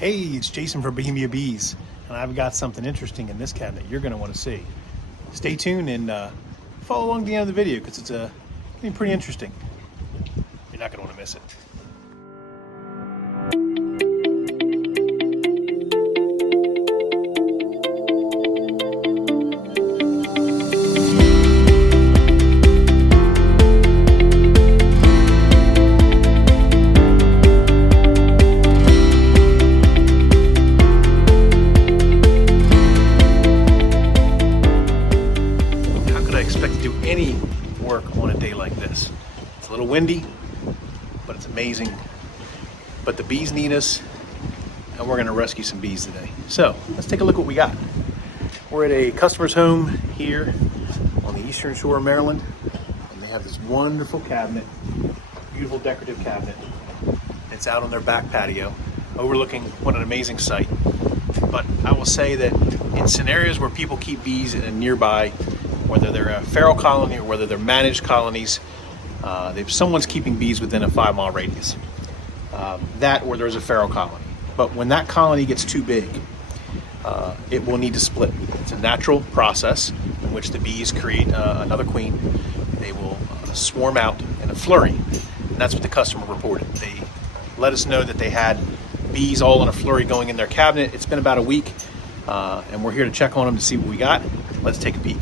Hey, it's Jason from Bees, and I've got something interesting in this cabinet you're going to want to see. Stay tuned and follow along to the end of the video because it's going to be pretty interesting. You're not going to want to miss it. Any work on a day like this. It's a little windy, but it's amazing. But the bees need us, and we're gonna rescue some bees today. So let's take a look what we got. We're at a customer's home here on the eastern shore of Maryland, and they have this wonderful cabinet, beautiful decorative cabinet. It's out on their back patio, overlooking what an amazing sight. But I will say that in scenarios where people keep bees in a nearby, whether they're a feral colony or whether they're managed colonies, if someone's keeping bees within a 5-mile radius, that or there's a feral colony. But when that colony gets too big, it will need to split. It's a natural process in which the bees create another queen. They will swarm out in a flurry, and that's what the customer reported. They let us know that they had bees all in a flurry going in their cabinet. It's been about a week, and we're here to check on them to see what we got. Let's take a peek.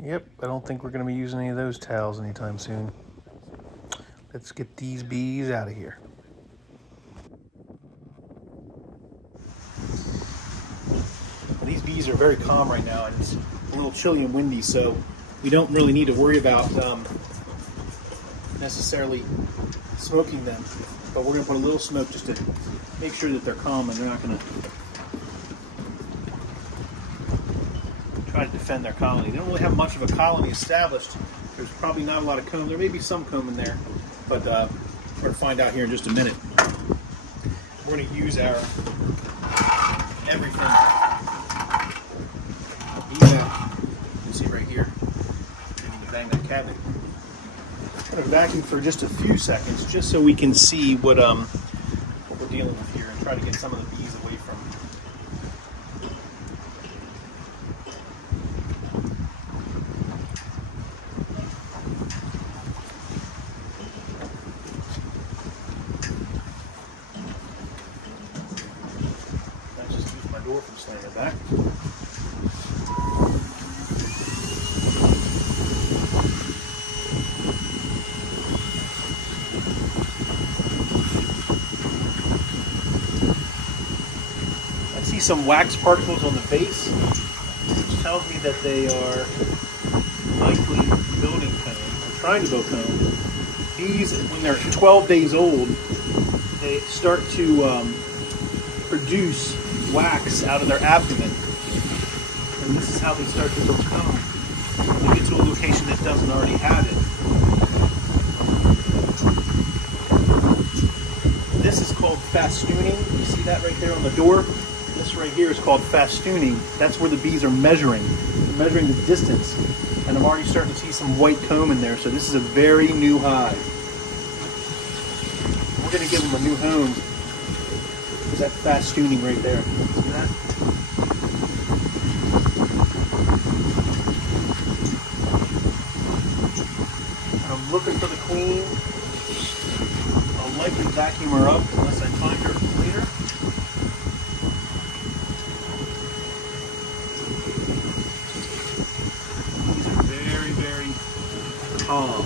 Yep, I don't think we're going to be using any of those towels anytime soon. Let's get these bees out of here. Well, these bees are very calm right now, and it's a little chilly and windy, so we don't really need to worry about necessarily smoking them. But we're going to put a little smoke just to make sure that they're calm and they're not going to try to defend their colony. They don't really have much of a colony established. There's probably not a lot of comb. There may be some comb in there, but we're going to find out here in just a minute. We're going to use our Everything Bee Vac. You can see right here. I need to bang that cabinet. I'm going to vacuum for just a few seconds, just so we can see what we're dealing with here, and try to get some of the bees away from. Door from slamming back. I see some wax particles on the base, which tells me that they are likely building comb, or trying to build comb. Bees, when they're 12 days old, they start to produce wax out of their abdomen, and this is how they start to build comb. They get to a location that doesn't already have it. This is called festooning. You see that right there on the door? This right here is called festooning. That's where the bees are measuring. They're measuring the distance, and I'm already starting to see some white comb in there, so this is a very new hive. We're going to give them a new home. That festooning right there. See that? And I'm looking for the queen. I'll likely vacuum her up unless I find her later. These are very, very calm.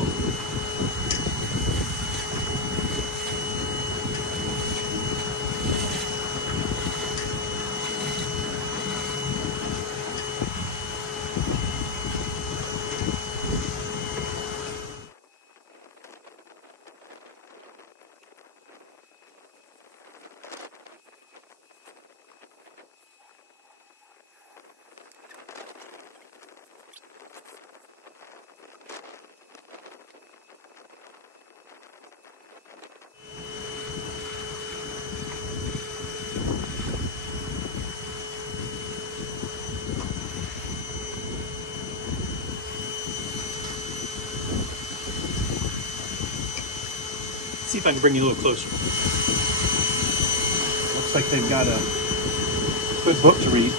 see if I can bring you a little closer. Looks like they've got a quick book to read.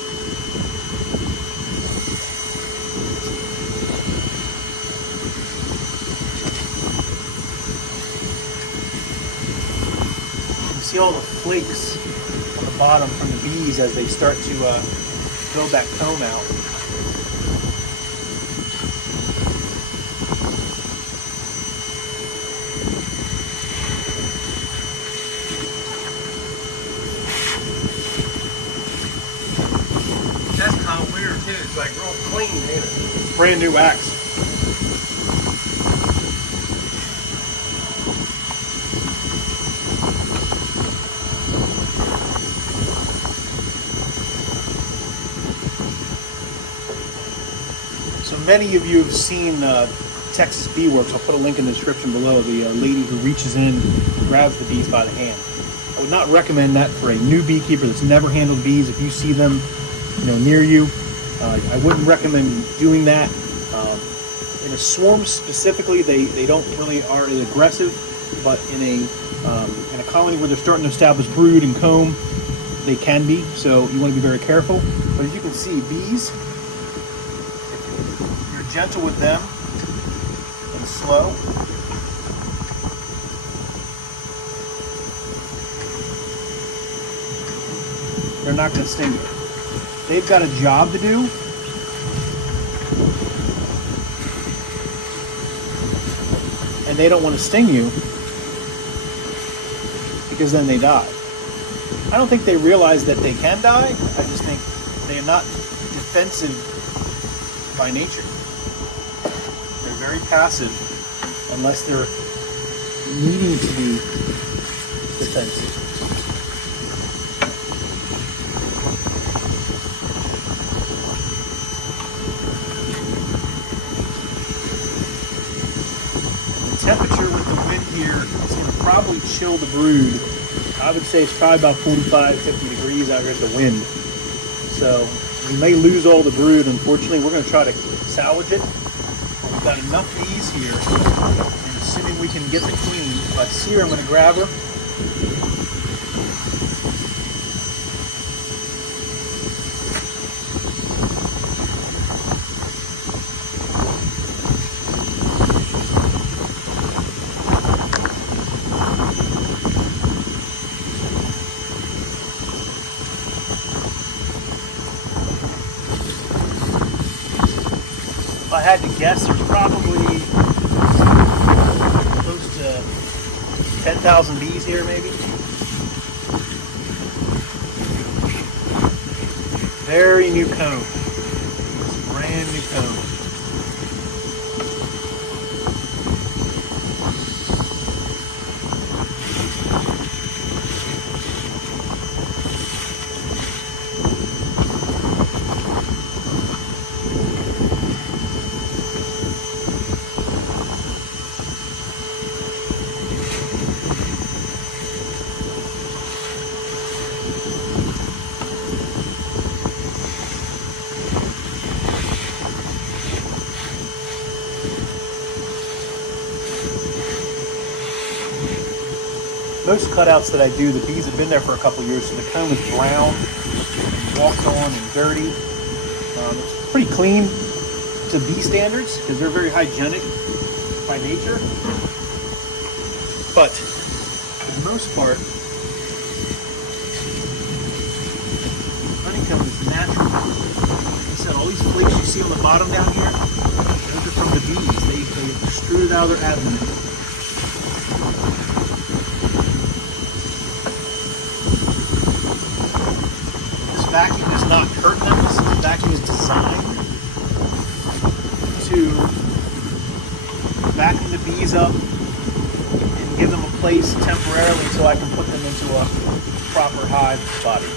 You see all the flakes on the bottom from the bees as they start to build that comb out. That's kind of weird too. It's like real clean, ain't it? Brand new wax. So many of you have seen Texas Bee Works. I'll put a link in the description below. The lady who reaches in and grabs the bees by the hand. I would not recommend that for a new beekeeper that's never handled bees. If you see them, near you, I wouldn't recommend doing that. In a swarm specifically, they don't really are as aggressive, but in a colony where they're starting to establish brood and comb, they can be. So you want to be very careful. But as you can see, bees, if you're gentle with them and slow, they're not going to sting you. They've got a job to do. And they don't want to sting you because then they die. I don't think they realize that they can die. I just think they're not defensive by nature. They're very passive unless they're needing to be defensive. Temperature with the wind here is going to probably chill the brood. I would say it's probably about 45, 50 degrees out here at the wind. So we may lose all the brood. Unfortunately, we're going to try to salvage it. We've got enough bees here, and assuming we can get the queen, if I see her, I'm going to grab her. If I had to guess, there's probably close to 10,000 bees here, maybe. Very new comb. Brand new comb. Most cutouts that I do, the bees have been there for a couple years, so the comb is brown, walked on, and dirty. It's pretty clean to bee standards because they're very hygienic by nature. But for the most part, honeycomb is natural. Like I said, all these flakes you see on the bottom down here, those are from the bees. They extrude it out of their abdomen. Vacuum is not hurt them. This vacuum is designed to vacuum the bees up and give them a place temporarily so I can put them into a proper hive body.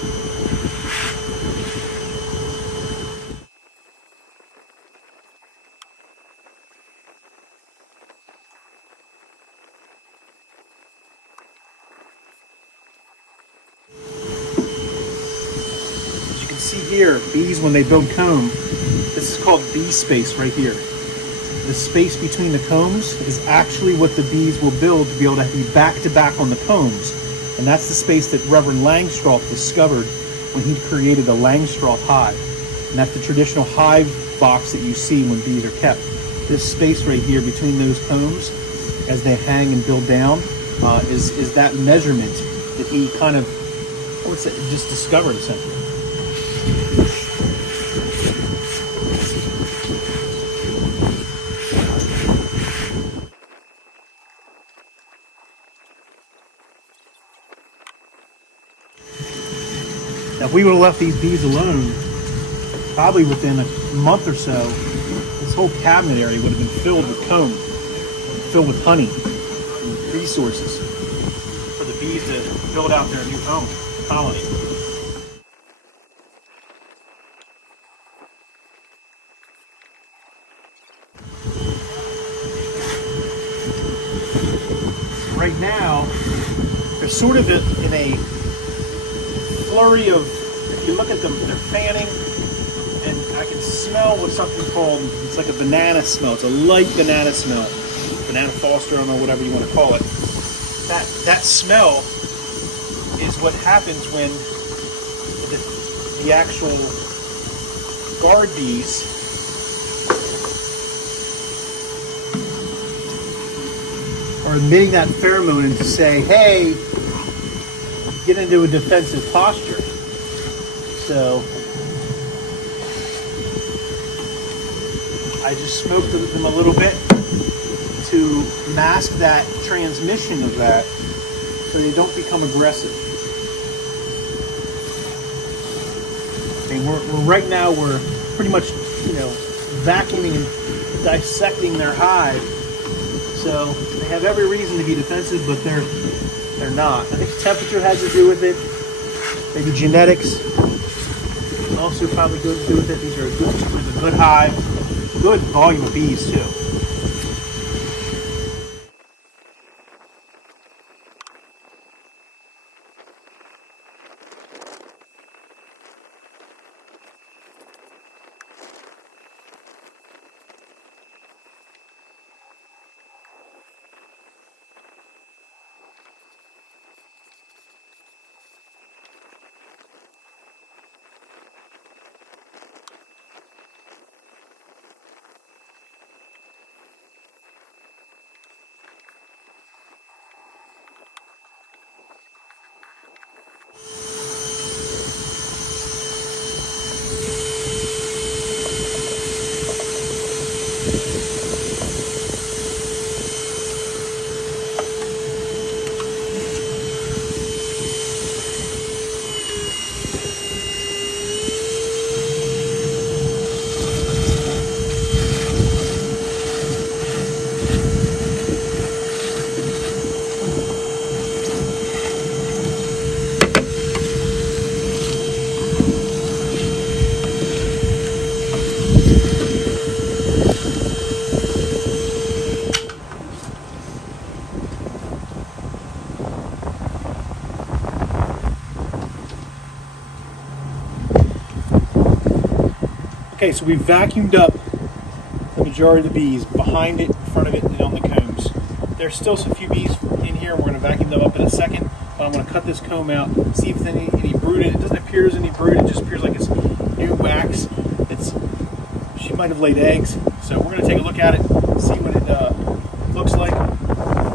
See here, bees when they build comb, this is called bee space right here. the space between the combs is actually what the bees will build to be able to be back to back on the combs. And that's the space that Reverend Langstroth discovered when he created the Langstroth hive. And that's the traditional hive box that you see when bees are kept. This space right here between those combs, as they hang and build down, is that measurement that he kind of, I would say, just discovered essentially. Now, if we would have left these bees alone, probably within a month or so, this whole cabinet area would have been filled with comb, filled with honey, and resources for the bees to build out their new home colony. Right now, they're sort of in a flurry of, if you look at them, they're fanning, and I can smell what's something called, it's like a banana smell. It's a light banana smell. Banana Foster, I don't know, whatever you want to call it. That smell is what happens when the actual guard bees are emitting that pheromone and to say, hey, get into a defensive posture. So I just smoked them a little bit to mask that transmission of that so they don't become aggressive. I mean, right now we're pretty much, vacuuming and dissecting their hive. So they have every reason to be defensive, but they're not. I think temperature has to do with it. Maybe genetics also probably goes to do with it. These are a good hive, good volume of bees too. Okay, so we've vacuumed up the majority of the bees, behind it, in front of it, and on the combs. There's still a few bees in here. We're going to vacuum them up in a second, but I'm going to cut this comb out, see if there's any brood in it. It doesn't appear there's any brood. It just appears like it's new wax. She might have laid eggs, so we're going to take a look at it, see what it looks like,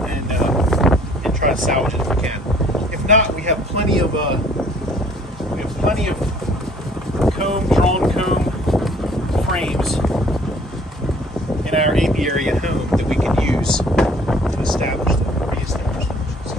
and try to salvage it if we can. If not, we have plenty of comb, drawn comb frames in our apiary at home that we can use to establish them, or reestablish them, I should say.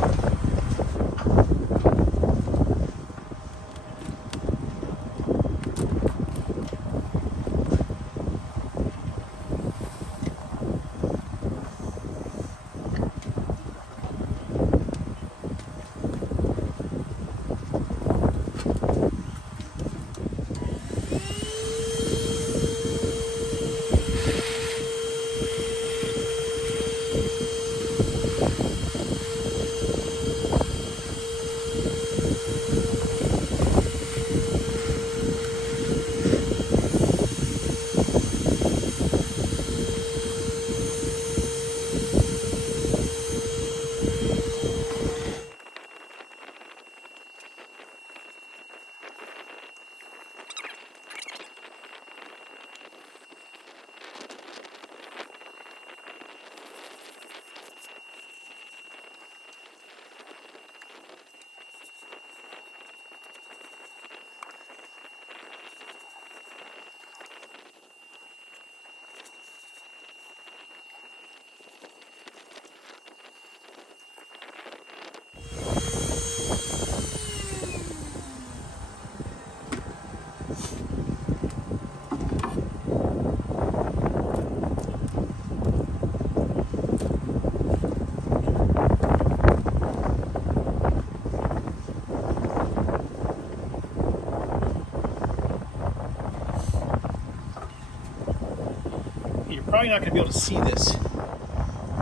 probably not going to be able to see this,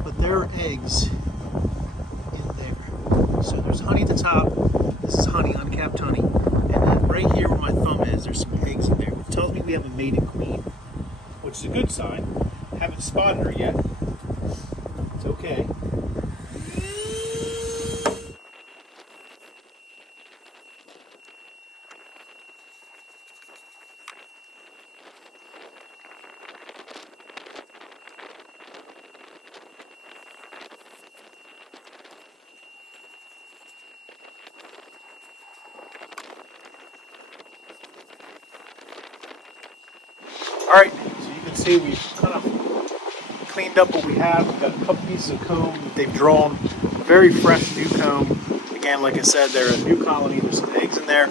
but there are eggs in there. So there's honey at the top. This is honey, uncapped honey. And then right here where my thumb is, there's some eggs in there. It tells me we have a maiden queen, which is a good sign. Haven't spotted her yet. It's okay. All right, so you can see we've kind of cleaned up what we have. We've got a couple pieces of comb that they've drawn. Very fresh new comb. Again, like I said, they're a new colony. There's some eggs in there.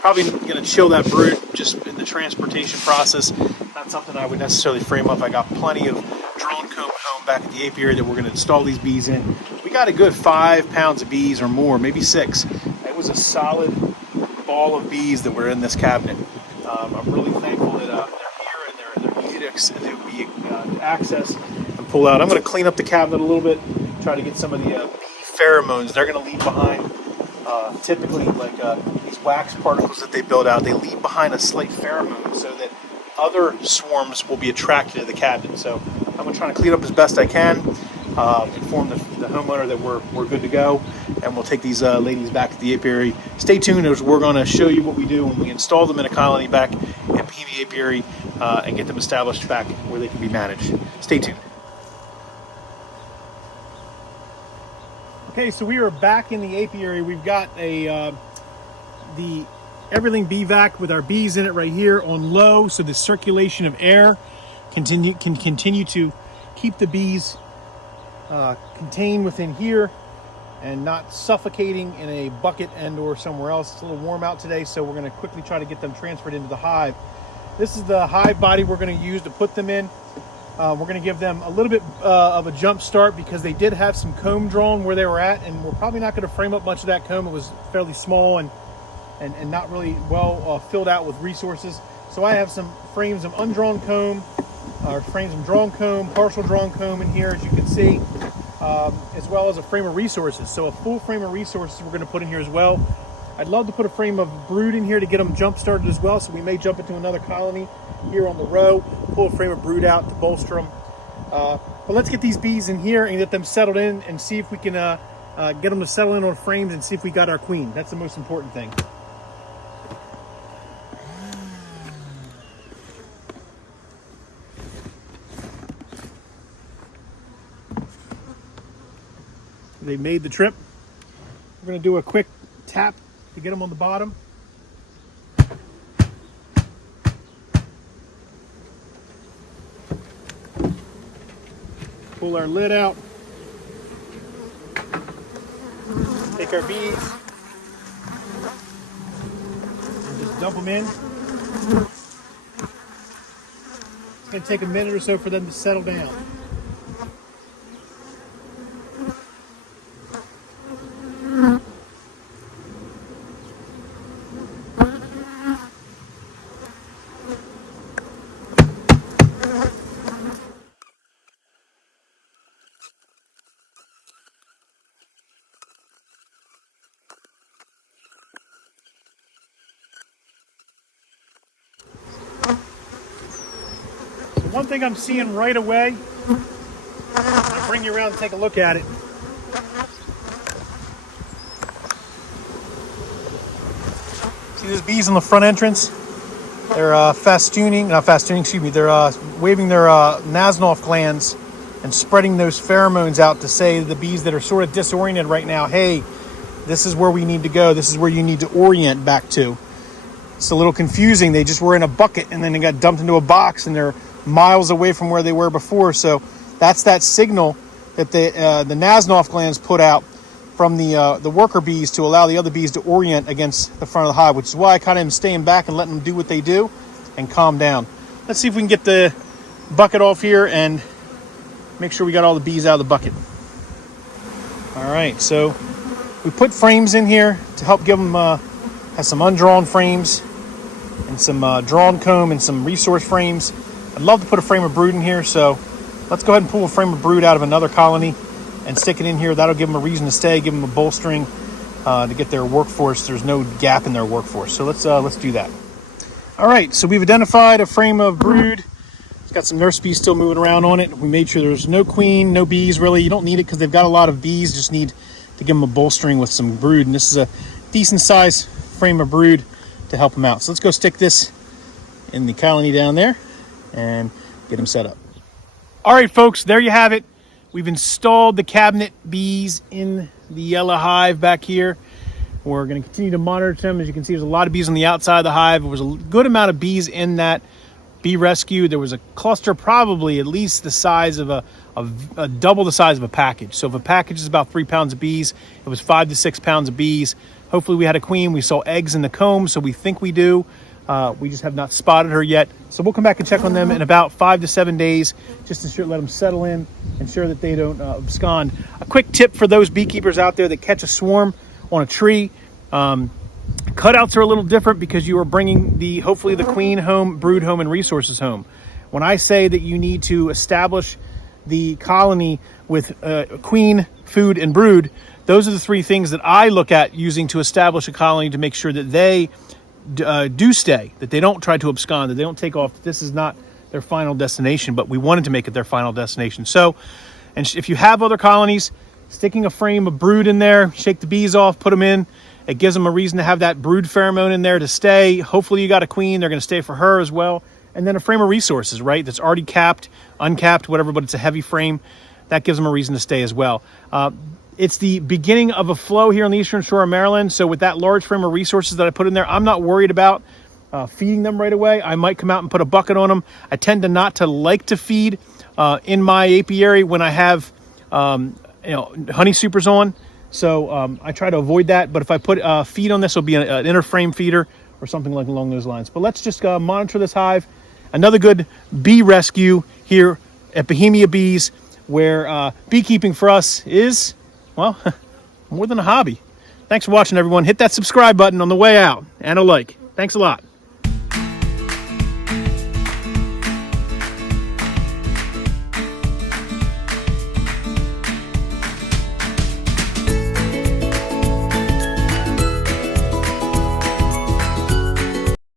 Probably going to chill that brood just in the transportation process. Not something I would necessarily frame up. I got plenty of drawn comb at home back at the apiary that we're going to install these bees in. We got a good 5 pounds of bees or more, maybe 6. It was a solid ball of bees that were in this cabinet. I'm really thankful that they're easy to access and pull out. I'm going to clean up the cabinet a little bit, try to get some of the bee pheromones. They're going to leave behind, typically like these wax particles that they build out, they leave behind a slight pheromone so that other swarms will be attracted to the cabinet. So I'm going to try to clean up as best I can, inform the homeowner that we're good to go, and we'll take these ladies back to the apiary. Stay tuned as we're going to show you what we do when we install them in a colony back at the apiary and get them established back where they can be managed. Stay tuned. Okay, so we are back in the apiary. We've got the Everything Bee Vac with our bees in it right here on low, so the circulation of air can continue to keep the bees contained within here and not suffocating in a bucket and or somewhere else. It's a little warm out today, so we're going to quickly try to get them transferred into the hive. This is the hive body we're going to use to put them in. We're going to give them a little bit of a jump start because they did have some comb drawn where they were at, and we're probably not going to frame up much of that comb. It was fairly small and not really well filled out with resources. So I have some frames of undrawn comb, or frames of drawn comb, partial drawn comb in here, as you can see, as well as a frame of resources. So a full frame of resources we're going to put in here as well. I'd love to put a frame of brood in here to get them jump started as well, so we may jump into another colony here on the row, pull a frame of brood out to bolster them. But let's get these bees in here and get them settled in and see if we can get them to settle in on frames and see if we got our queen. That's the most important thing. They made the trip. We're going to do a quick tap to get them on the bottom. Pull our lid out. Take our bees and just dump them in. It's going to take a minute or so for them to settle down. One thing I'm seeing right away, I'll bring you around and take a look at it. See these bees on the front entrance? They're they're waving their nasonov glands and spreading those pheromones out to say to the bees that are sort of disoriented right now, hey, this is where we need to go. This is where you need to orient back to. It's a little confusing. They just were in a bucket and then they got dumped into a box and they're miles away from where they were before. So that's that signal that the nasonov glands put out from the worker bees to allow the other bees to orient against the front of the hive, which is why I kind of am staying back and letting them do what they do and calm down. Let's see if we can get the bucket off here and make sure we got all the bees out of the bucket. All right, so we put frames in here to help give them has some undrawn frames and some drawn comb and some resource frames. I'd love to put a frame of brood in here, so let's go ahead and pull a frame of brood out of another colony and stick it in here. That'll give them a reason to stay, give them a bolstering to get their workforce. There's no gap in their workforce. So let's do that. All right, so we've identified a frame of brood. It's got some nurse bees still moving around on it. We made sure there's no queen, no bees really. You don't need it because they've got a lot of bees. Just need to give them a bolstering with some brood. And this is a decent size frame of brood to help them out. So let's go stick this in the colony down there and get them set up. All right, folks, there you have it. We've installed the cabinet bees in the yellow hive back here. We're going to continue to monitor them. As you can see, there's a lot of bees on the outside of the hive. There was a good amount of bees in that bee rescue. There was a cluster probably at least the size of a double the size of a package. So if a package is about 3 pounds of bees, it was 5 to 6 pounds of bees. Hopefully we had a queen. We saw eggs in the comb, so we think we do. We just have not spotted her yet. So we'll come back and check on them in about 5 to 7 days, just to let them settle in, ensure that they don't abscond. A quick tip for those beekeepers out there that catch a swarm on a tree. Cutouts are a little different because you are bringing hopefully the queen home, brood home, and resources home. When I say that you need to establish the colony with queen, food, and brood, those are the 3 things that I look at using to establish a colony to make sure that they do stay, that they don't try to abscond, that they don't take off. This is not their final destination, but we wanted to make it their final destination. So, if you have other colonies, sticking a frame of brood in there, shake the bees off, put them in. It gives them a reason to have that brood pheromone in there to stay. Hopefully you got a queen. They're going to stay for her as well. And then a frame of resources, right? That's already capped, uncapped, whatever, but it's a heavy frame. That gives them a reason to stay as well. It's the beginning of a flow here on the eastern shore of Maryland. So with that large frame of resources that I put in there, I'm not worried about feeding them right away. I might come out and put a bucket on them. I tend to not to like to feed in my apiary when I have honey supers on. So I try to avoid that. But if I put feed on this, it'll be an inner frame feeder or something like along those lines. But let's just monitor this hive. Another good bee rescue here at Bohemia Bees, where beekeeping for us is, well, more than a hobby. Thanks for watching, everyone. Hit that subscribe button on the way out and a like. Thanks a lot.